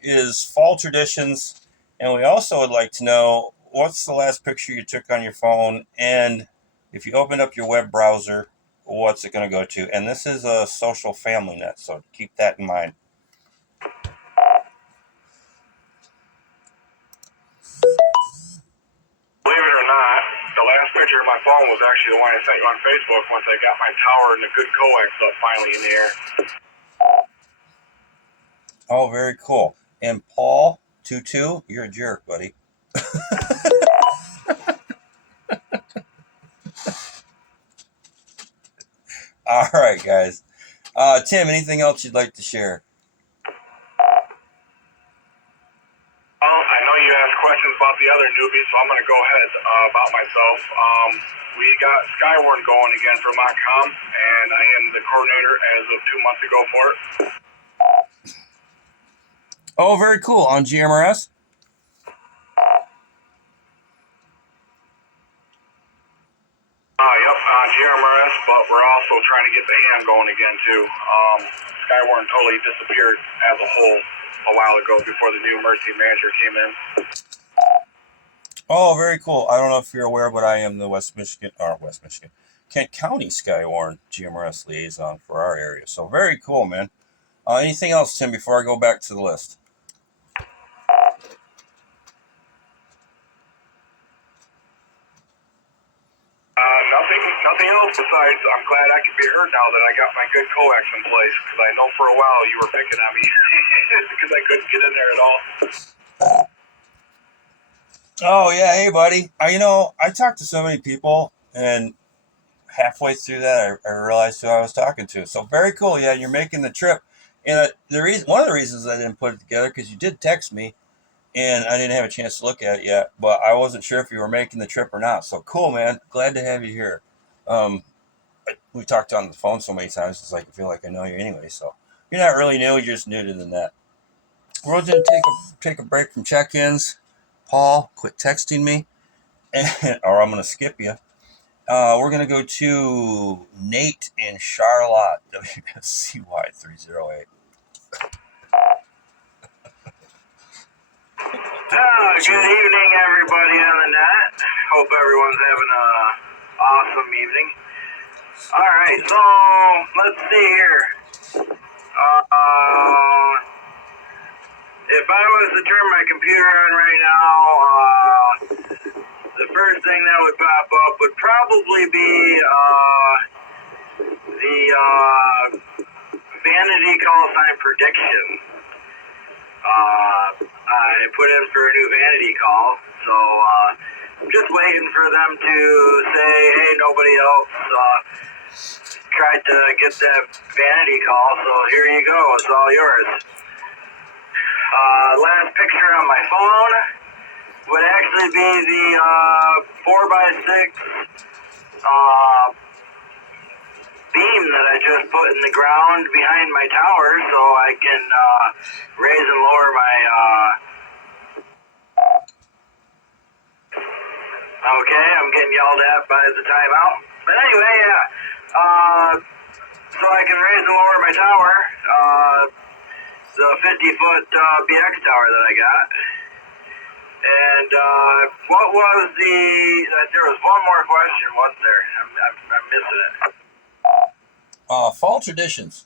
is fall traditions. And we also would like to know what's the last picture you took on your phone. And if you open up your web browser, what's it going to go to? And this is a social family net, so keep that in mind. Believe it or not, the last picture of my phone was actually the one I sent you on Facebook once I got my tower and the good coax up finally in the air. Oh, very cool. And Paul, 22, you're a jerk, buddy. All right, guys. Tim, anything else you'd like to share? I know you asked questions about the other newbies, so I'm going to go ahead about myself. We got Skywarn going again for Montcalm, and I am the coordinator as of 2 months ago for it. Oh, very cool. On GMRS? Yep, on GMRS, but we're also trying to get the AM going again, too. Skywarn totally disappeared as a whole a while ago before the new Mercy manager came in. Oh, very cool. I don't know if you're aware, but I am the Kent County Skywarn GMRS liaison for our area. So very cool, man. Anything else, Tim, before I go back to the list? Nothing else besides I'm glad I can be heard now that I got my good coax in place, because I know for a while you were picking on me because I couldn't get in there at all. Oh, yeah. Hey, buddy. I talked to so many people, and halfway through that, I realized who I was talking to. So very cool. Yeah, you're making the trip. And one of the reasons I didn't put it together, because you did text me, and I didn't have a chance to look at it yet, but I wasn't sure if you were making the trip or not. So cool, man. Glad to have you here. We talked on the phone so many times, it's like I feel like I know you anyway. So you're not really new, you're just new to the net. We're going to take a break from check-ins. Paul, quit texting me, or I'm going to skip you. We're going to go to Nate in Charlotte, WSCY 308. Good evening, everybody on the net. Hope everyone's having a awesome evening. All right, so let's see here. If I was to turn my computer on right now, the first thing that would pop up would probably be the vanity call sign prediction. I put in for a new vanity call, so I'm just waiting for them to say, hey, nobody else tried to get that vanity call, so here you go, it's all yours. Last picture on my phone would actually be the 4x6 beam that I just put in the ground behind my tower so I can raise and lower my okay, I'm getting yelled at by the timeout. But anyway, yeah. So I can raise and lower my tower, the 50-foot BX tower that I got. And what was there was one more question, wasn't there? I'm missing it. Fall traditions.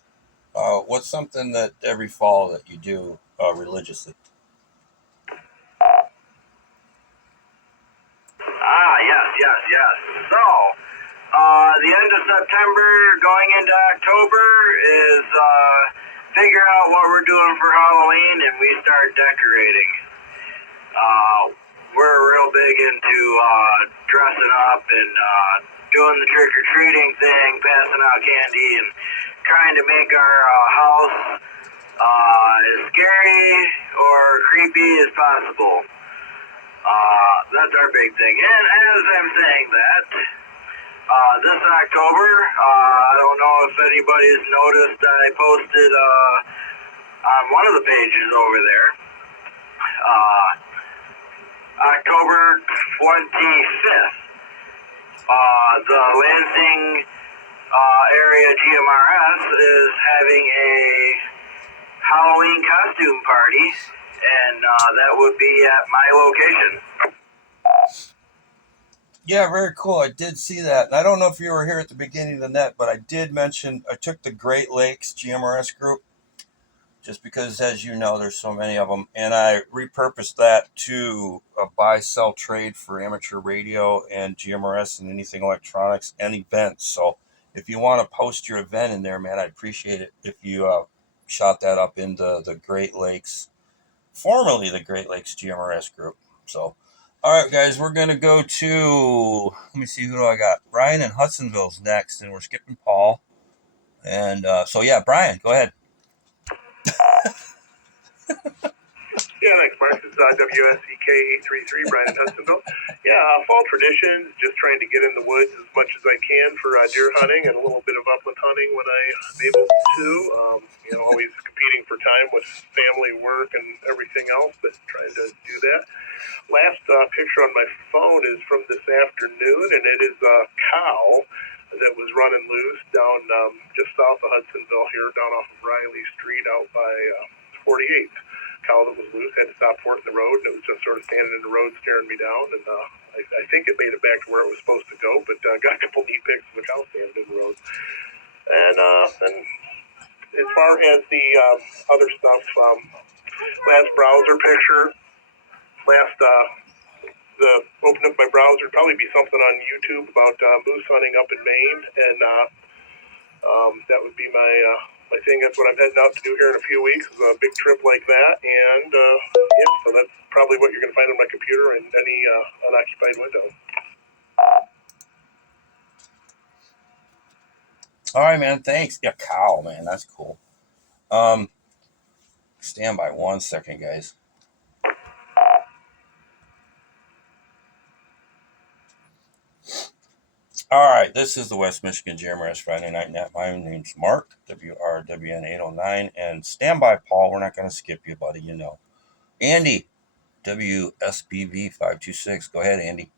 What's something that every fall that you do religiously? Yes. So, the end of September, going into October, is figure out what we're doing for Halloween, and we start decorating. We're real big into dressing up and doing the trick-or-treating thing, passing out candy, and trying to make our house as scary or creepy as possible. That's our big thing. And as I'm saying that, this October, I don't know if anybody's noticed, I posted on one of the pages over there, October 25th, the Lansing area GMRS is having a Halloween costume party, and that would be at my location. Yeah, very cool. I did see that. And I don't know if you were here at the beginning of the net, but I did mention I took the Great Lakes GMRS group just because, as you know, there's so many of them. And I repurposed that to a buy, sell, trade for amateur radio and GMRS and anything electronics and events. So if you want to post your event in there, man, I'd appreciate it if you shot that up into the Great Lakes, formerly the Great Lakes GMRS group. So, all right, guys, we're going to go to, let me see, who do I got? Brian in Hudsonville's next, and we're skipping Paul. And so, yeah, Brian, go ahead. Yeah, thanks, Mark. This is WSEK 833, Brian in Hudsonville. Yeah, fall traditions, just trying to get in the woods as much as I can for deer hunting and a little bit of upland hunting when I'm able to. Always competing for time with family, work, and everything else, but trying to do that. Last picture on my phone is from this afternoon, and it is a cow that was running loose down just south of Hudsonville here, down off of Riley Street out by 48th. Cow that was loose, had to stop for it in the road, and it was just sort of standing in the road staring me down, and I think it made it back to where it was supposed to go, but got a couple neat pics of the cow standing in the road. And then as far as the other stuff, last browser picture, opened up my browser, probably be something on YouTube about moose hunting up in Maine, and that would be my thing. That's what I'm heading out to do here in a few weeks, is a big trip like that, and so that's probably what you're going to find on my computer in any unoccupied window. All right, man, thanks. Yeah, cow, man, that's cool. Stand by 1 second, guys. All right, this is the West Michigan GMRS Friday Night Net. My name's Mark, WRWN 809, and stand by, Paul. We're not going to skip you, buddy, you know. Andy, WSBV 526. Go ahead, Andy.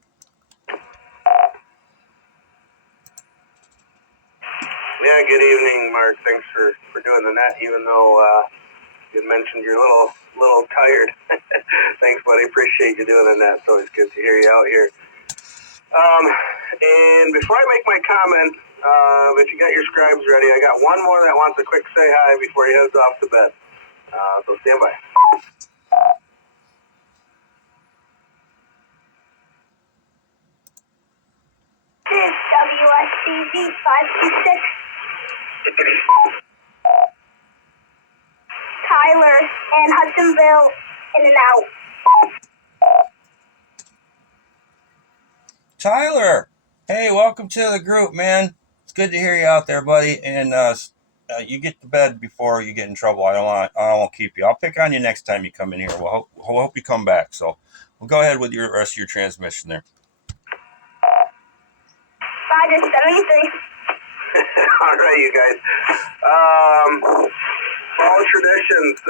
Yeah, good evening, Mark. Thanks for doing the net, even though you mentioned you're a little tired. Thanks, buddy. Appreciate you doing the net. It's always good to hear you out here. And before I make my comment, if you got your scribes ready, I got one more that wants a quick say hi before he heads off to bed. So stand by. This is WSCV 526. Tyler and Hudsonville in and out. Tyler, hey, welcome to the group, man. It's good to hear you out there, buddy. And you get to bed before you get in trouble. I don't want to keep you. I'll pick on you next time you come in here. We'll hope you come back. So we'll go ahead with the rest of your transmission there. 573. All right, you guys. Fall traditions.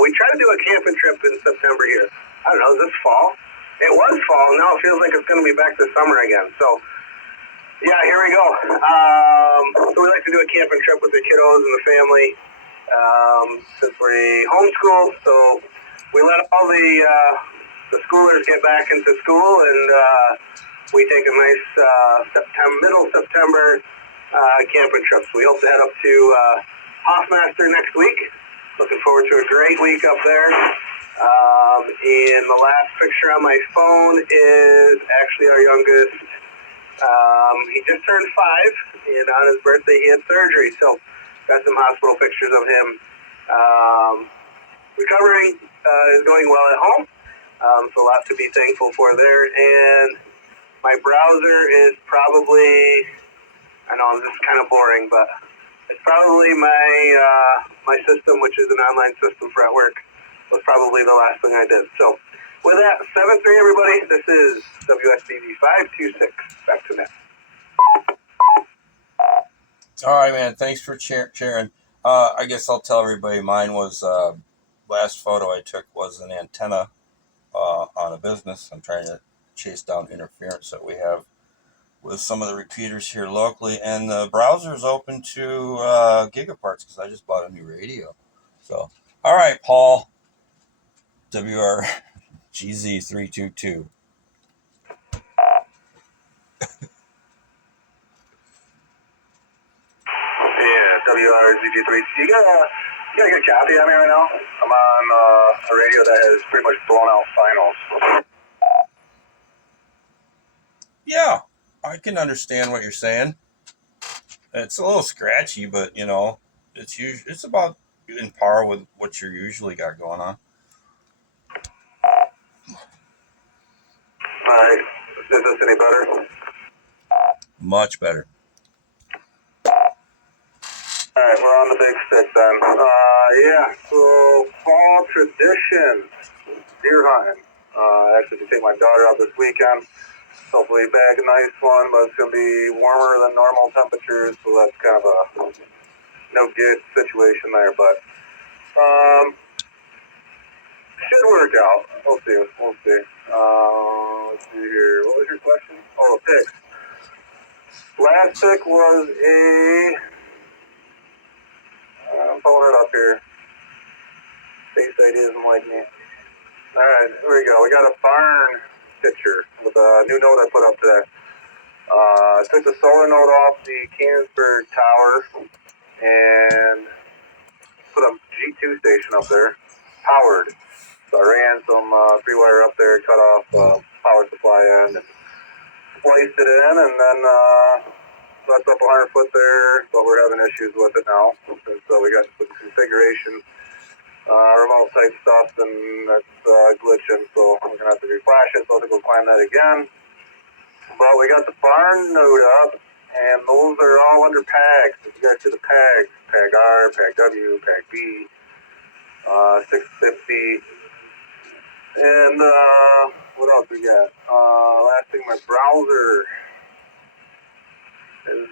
We try to do a camping trip in September here. I don't know, is this fall? It was fall. Now it feels like it's going to be back to summer again. So, yeah, here we go. So we like to do a camping trip with the kiddos and the family. Since we're homeschooled, so we let all the schoolers get back into school, and we take a nice middle September camping trip. So we hope to head up to Hoffmaster next week. Looking forward to a great week up there. And the last picture on my phone is actually our youngest. He just turned 5, and on his birthday he had surgery. So got some hospital pictures of him. Recovering is going well at home. So a lot to be thankful for there. And my browser is probably, I know this is kind of boring, but it's probably my system, which is an online system for at work, was probably the last thing I did. So With that, 7-3, everybody. This is WSBV 526. Back to net. All right, man. Thanks for sharing. I guess I'll tell everybody mine was last photo I took was an antenna on a business. I'm trying to chase down interference that we have with some of the repeaters here locally, and the browser is open to Gigaparts because I just bought a new radio. So, all right, Paul, WRGZ322. Yeah, WRZG3. You got a good copy on me right now? I'm on a radio that has pretty much blown out finals. Yeah, I can understand what you're saying. It's a little scratchy, but it's about in par with what you usually got going on. Alright, is this any better? Much better. Alright, we're on the big stick then. Yeah, so fall traditions, deer hunting. I actually can take my daughter out this weekend. Hopefully bag a nice one, but it's going to be warmer than normal temperatures, so that's kind of a no good situation there, but should work out. We'll see. Let's see here. What was your question? Oh, picks. Last pick was I'm pulling it up here. Face ID doesn't like me. Alright, here we go. We got a barn picture with a new note I put up today. Took the solar note off the Canonsburg Tower and put a G2 station up there, powered. So I ran some 3-wire up there, cut off power supply end, and spliced it in, and then that's up 100 foot there, but we're having issues with it now. And so we got some configuration, remote type stuff, and that's glitching, so we're going to have to reflash it, so I'll have to go climb that again. But we got the barn node up, and those are all under PAGs. If you guys see the PAGs, PAG R, PAG W, PAG B, 650, and what else we got? Last thing, my browser is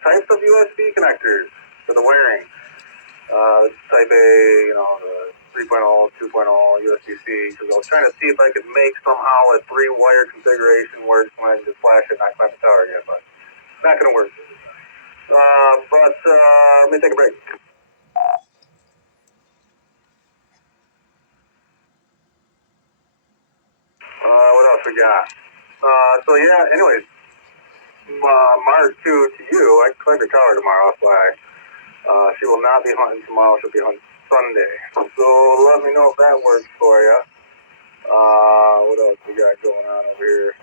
types of USB connectors for the wiring. Type A, the 3.0, 2.0, USB-C, because I was trying to see if I could make somehow a 3-wire configuration work when I just flash it and not climb the tower again, but it's not going to work. But let me take a break. What else we got? So yeah, anyways, Mark, to you, I climb your tower tomorrow, that's why she will not be hunting tomorrow, she'll be hunting Sunday. So let me know if that works for you. What else we got going on over here?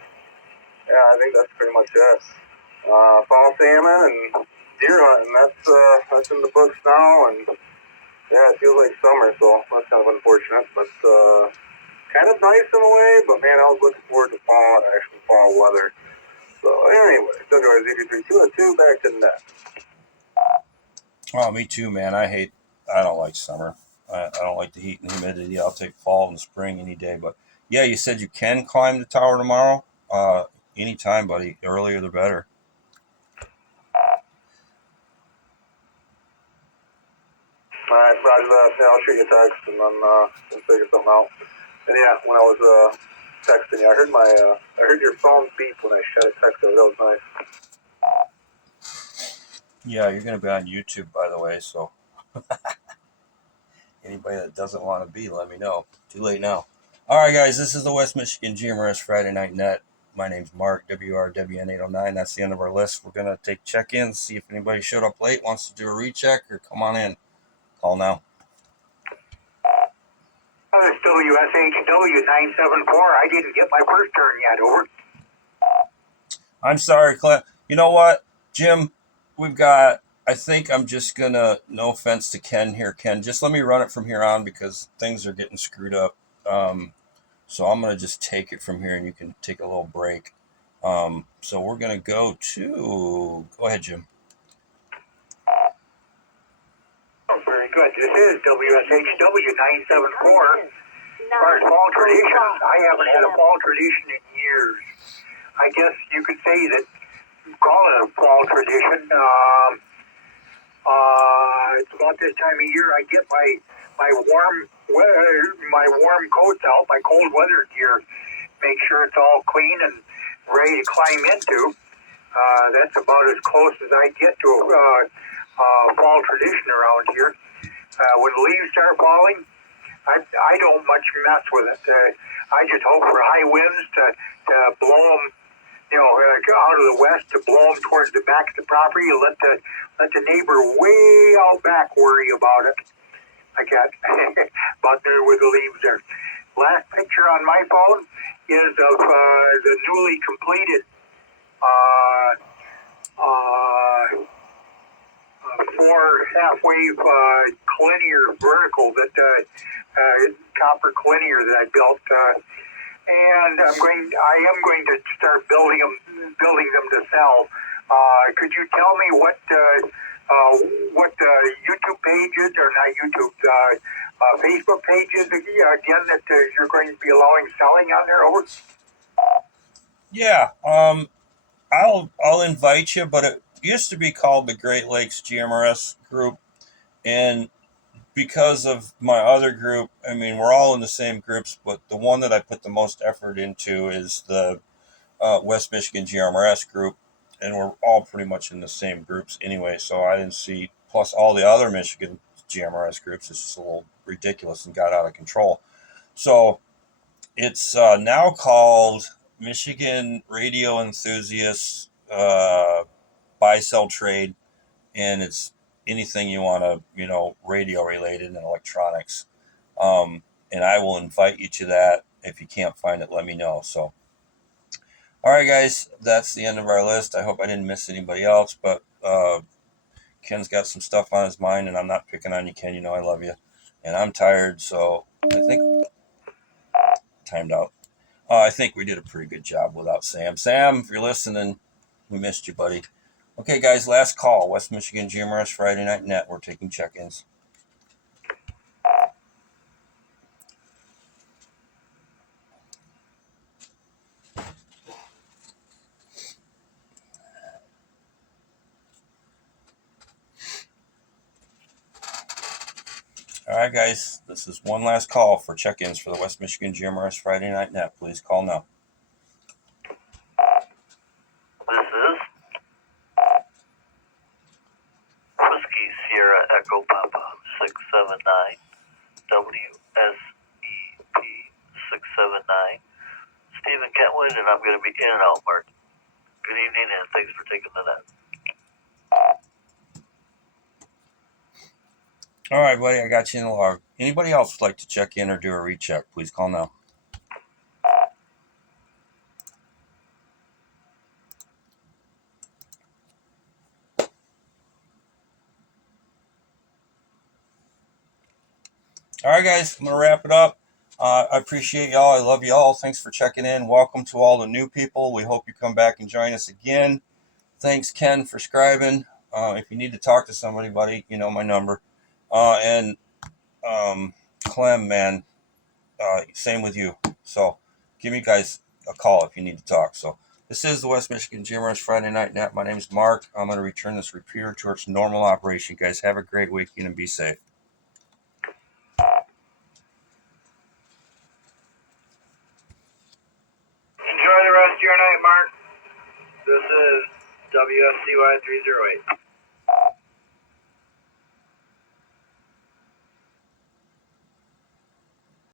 Yeah, I think that's pretty much it. Fall salmon and deer hunting, that's in the books now, and yeah, it feels like summer, so that's kind of unfortunate, but kind of nice in a way, but man, I was looking forward to fall and actual fall weather. So anyway, WRZG322, back to the net. Oh, me too, man. I don't like summer. I don't like the heat and humidity. I'll take fall and spring any day. But yeah, you said you can climb the tower tomorrow. Anytime, buddy. Earlier the better. All right, roger that. Yeah, I'll shoot you a text and then we'll figure something out. And yeah, when I was texting you, I heard your phone beep when I shot a text over. That was nice. Yeah, you're going to be on YouTube, by the way, so anybody that doesn't want to be, let me know. Too late now. All right, guys, this is the West Michigan GMRS Friday Night Net. My name's Mark, WRWN809. That's the end of our list. We're going to take check-ins, see if anybody showed up late, wants to do a recheck, or come on in. Call now. This is WSHW974. I didn't get my first turn yet. Over. I'm sorry, Clint. You know what, Jim? I think I'm just going to, no offense to Ken here, Ken, just let me run it from here on because things are getting screwed up. So I'm going to just take it from here and you can take a little break. So we're going to go ahead, Jim. Oh, very good. This is WSHW974. far as fall traditions, I haven't had a fall tradition in years. I guess you could say that, call it a fall tradition. It's about this time of year I get my warm coats out, my cold weather gear, make sure it's all clean and ready to climb into. That's about as close as I get to a fall tradition around here. When the leaves start falling, I don't much mess with it. I just hope for high winds to blow them, out of the west, to blow them towards the back of the property and let the neighbor way out back worry about it. I got about there with the leaves there. Last picture on my phone is of the newly completed 4 half-wave collinear vertical that copper collinear that I built, and I am going to start building them to sell. Could you tell me what YouTube pages, or not YouTube, Facebook pages again that you're going to be allowing selling on there? Over. Yeah, I'll invite you, but it used to be called the Great Lakes GMRS group, and because of my other group, I mean, we're all in the same groups, but the one that I put the most effort into is the West Michigan GMRS group, and we're all pretty much in the same groups anyway, so I didn't see, plus all the other Michigan GMRS groups, it's just a little ridiculous and got out of control. So it's now called Michigan Radio Enthusiasts Buy Sell Trade, and it's anything you want to, radio related and electronics. And I will invite you to that. If you can't find it, let me know. So, all right, guys, that's the end of our list. I hope I didn't miss anybody else, but Ken's got some stuff on his mind, and I'm not picking on you, Ken. You know I love you. And I'm tired, so I think timed out. I think we did a pretty good job without Sam. Sam, if you're listening, we missed you, buddy. Okay, guys, last call. West Michigan GMRS Friday Night Net. We're taking check-ins. All right, guys, this is one last call for check-ins for the West Michigan GMRS Friday Night Net. Please call now. This is Whiskey Sierra Echo Papa 679 WSEP 679 Stephen Kentwood, and I'm going to be in and out, Mark. Good evening, and thanks for taking the net. All right, buddy, I got you in the log. Anybody else would like to check in or do a recheck? Please call now. All right, guys, I'm going to wrap it up. I appreciate y'all. I love y'all. Thanks for checking in. Welcome to all the new people. We hope you come back and join us again. Thanks, Ken, for scribing. If you need to talk to somebody, buddy, you know my number. And Clem, man, same with you. So give me guys a call if you need to talk. So this is the West Michigan GMRS Friday Night Net. My name is Mark. I'm going to return this repeater to its normal operation. Guys, have a great weekend and be safe. Enjoy the rest of your night, Mark. This is WFCY 308.